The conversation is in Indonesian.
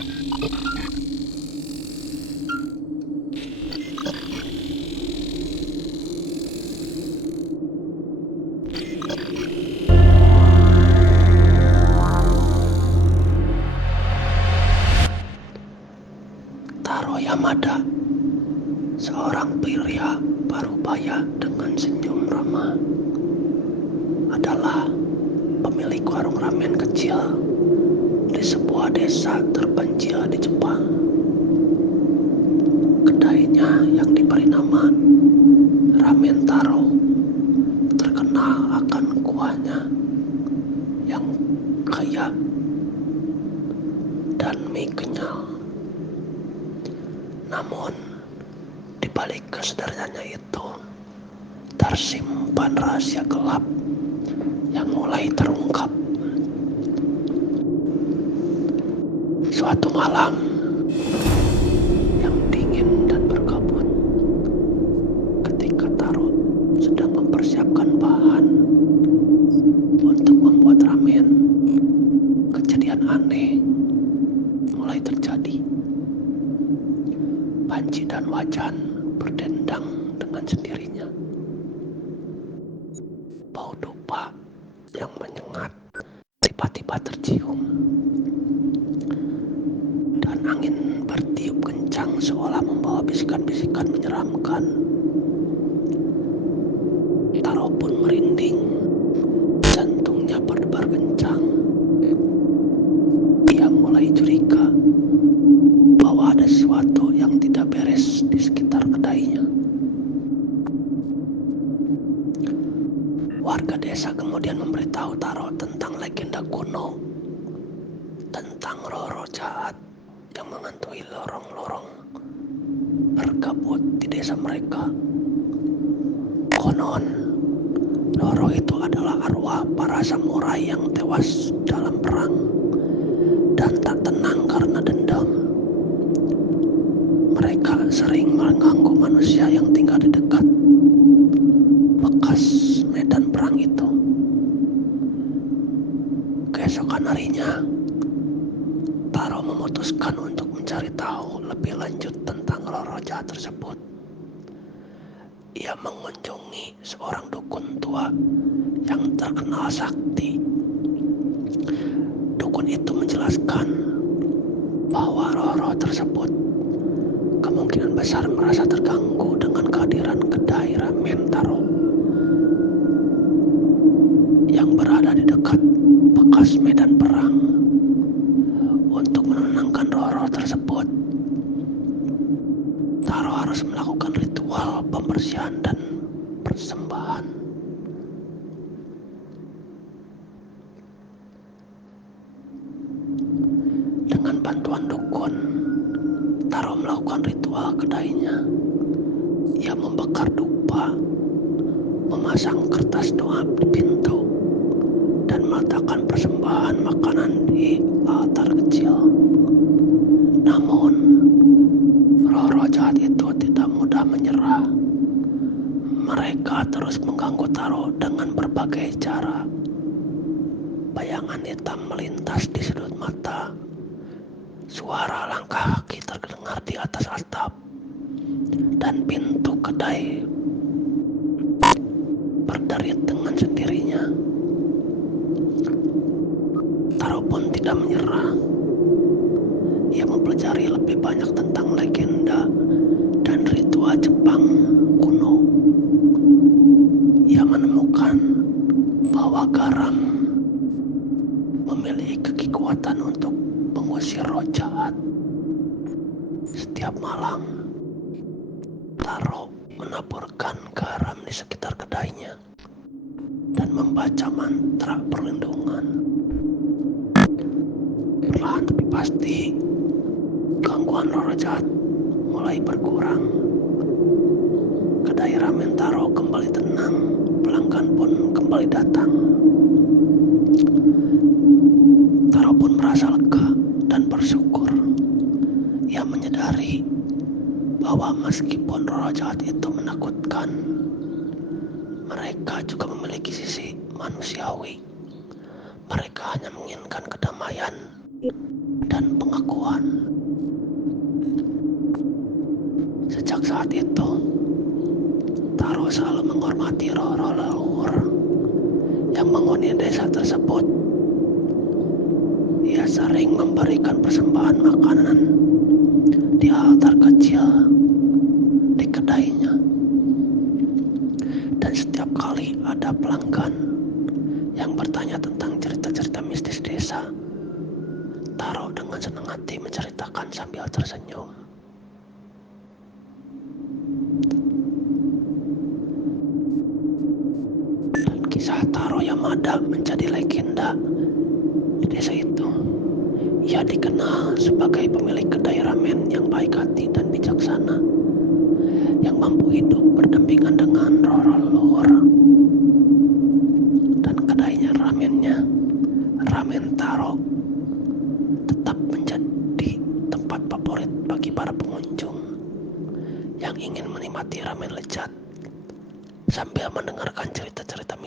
Taro Yamada, seorang pria parubaya dengan senyum ramah, adalah pemilik warung ramen kecil di sebuah desa terpencil di Jepang. Kedainya yang diberi nama Ramen Taro terkenal akan kuahnya yang kaya dan mie kenyal. Namun, di balik kesederhanaannya itu tersimpan rahasia gelap yang mulai terungkap. Suatu malam yang dingin dan berkabut, ketika Taro sedang mempersiapkan bahan untuk membuat ramen, kejadian aneh mulai terjadi. Panci dan wajan berdendang dengan sendirinya. Bau dupa yang menyengat tiba-tiba tercium, dan angin bertiup kencang seolah membawa bisikan-bisikan menyeramkan. Taro pun merinding, jantungnya berdebar kencang. Ia mulai curiga bahwa ada sesuatu yang tidak beres di sekitar kedainya. Warga desa kemudian memberitahu Taro tentang legenda kuno tentang Roro jahat yang menghantui lorong-lorong berkabut di desa mereka. Konon, Roro itu adalah arwah para samurai yang tewas dalam perang dan tak tenang karena dendam. Mereka sering mengganggu manusia yang tinggal di dekat bekas medan perang itu. Keesokan harinya, Taro memutuskan untuk mencari tahu lebih lanjut tentang Roro jahat tersebut. Ia mengunjungi seorang dukun tua yang terkenal sakti. Dukun itu menjelaskan bahwa Roro tersebut kemungkinan besar merasa terganggu dengan kehadiran kedai ramen Taro yang berada di dekat bekas medan perang. Untuk menenangkan Roro tersebut, Taro harus melakukan ritual pembersihan dan persembahan. Dengan bantuan dukun, Taro melakukan ritual kedainya. Ia membakar dupa, memasang kertas doa di pintu, dan meletakkan persembahan makanan di altar kecil. Namun, Roro jahat itu tidak mudah menyerah. Mereka terus mengganggu Taro dengan berbagai cara. Bayangan hitam melintas di sudut mata. Suara langkah kaki terdengar di atas atap, dan pintu kedai berderit dengan sendirinya. Taro pun tidak menyerah. Ia mempelajari lebih banyak tentang legenda dan ritual Jepang kuno. Ia menemukan bahwa garam memiliki kekuatan untuk mengusir roh jahat. Setiap malam, Taro menaburkan garam di sekitar kedainya dan membaca mantra perlindungan. Perlahan tapi pasti, gangguan Roro jahat mulai berkurang. Kedai ramen Taro kembali tenang, pelanggan pun kembali datang. Taro pun merasa lega dan bersyukur. Ia menyadari bahwa meskipun Roro jahat itu menakutkan, mereka juga memiliki sisi manusiawi. Mereka hanya menginginkan kedamaian dan pengakuan. Sejak saat itu, Taro selalu menghormati roh-roh leluhur yang menghuni desa tersebut. Ia sering memberikan persembahan makanan di altar kecil di kedainya. Dan setiap kali ada pelanggan yang bertanya tentang cerita-cerita mistis desa, Taro dengan senang hati menceritakan sambil tersenyum. Dan kisah Taro Yamada menjadi legenda di desa itu. Ia dikenal sebagai pemilik kedai ramen yang baik hati dan bijaksana, yang mampu hidup berdampingan dengan roh-roh leluhur. Dan kedainya Ramen Taro, tetap menjadi tempat favorit bagi para pengunjung yang ingin menikmati ramen lezat sambil mendengarkan cerita-cerita